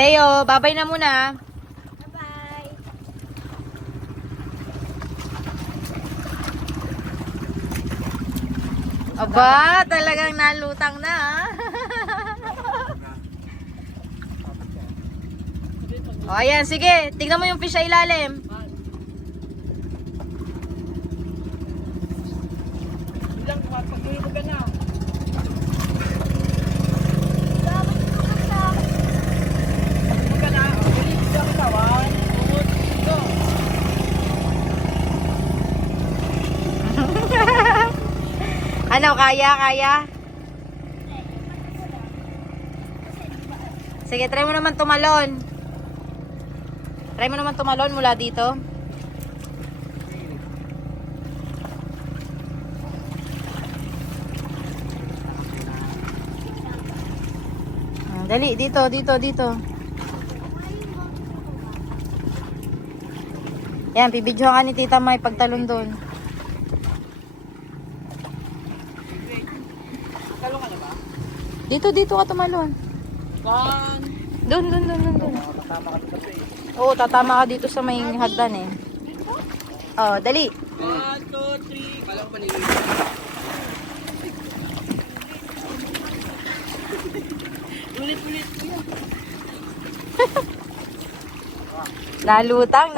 Teo, babay na muna. Bye-bye. Aba, talagang nalutang na ah. O, ayan, sige. Tignan mo yung fish sa ilalim. Bilang, pag-iibig ka na. Pag ka na, bilis ka ka. 1, 2, go. Ano, kaya? Sige, try mo naman tumalon. Try mo naman tumalon mula dito. Dali, dito. Yan, pibidyohan ka ni Tita May pagtalon doon. Talo ka na ba? Dito ka tumalon. 1. Doon. Kasama ka dito kasi. Oo, tatama ka dito sa may hagdan eh. Oh, dali. 1, 2, 3. Kala ko panilin. Ulit. Nalutang.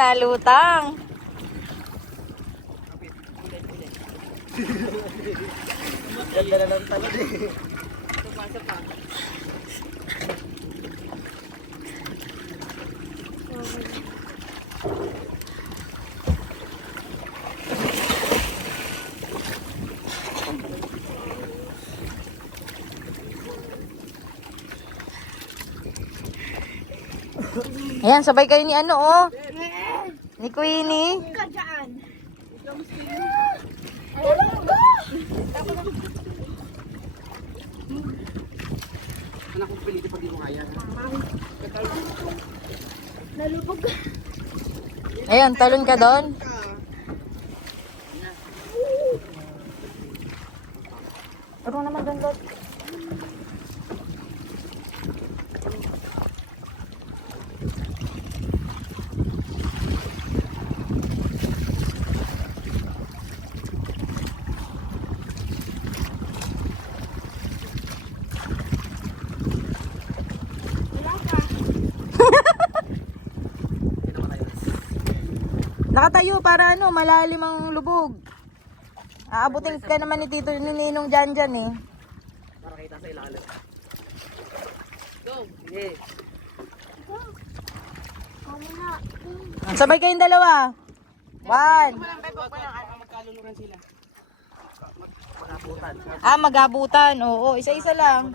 Ganda na lang talon eh. Isa pa. Ayan, sabay kayo ni ano oh. Ni Queenie. Ka dyan. Anak ko piliti pag di mo kaya. Nalubog. Ayan, talon ka doon. Pero naman doon. Nakatayo para ano, malalim ang lubog. Aabutin ka naman ni Tito ni Ninong dyan eh. Para kita sa ilalim. Go. Sige. Sabay kayong dalawa. 1. Magkalunuran sila. Magabutan. Magabutan. Oo, isa-isa lang.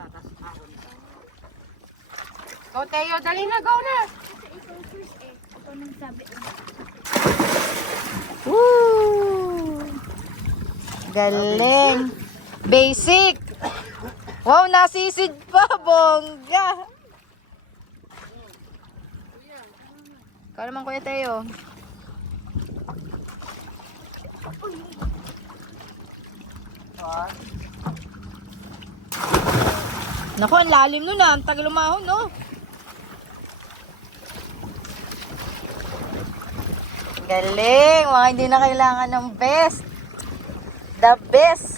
Go, Teo. Dali na, go na. Ito nang sabi. Woo! Galing. Basic. Wow, nasisid pa. Bongga. Ikaw naman, Kuya Teo. Naku, ang lalim nun ah. Ang tagal umahon, no? Galing. Mga hindi na kailangan ng best. The best.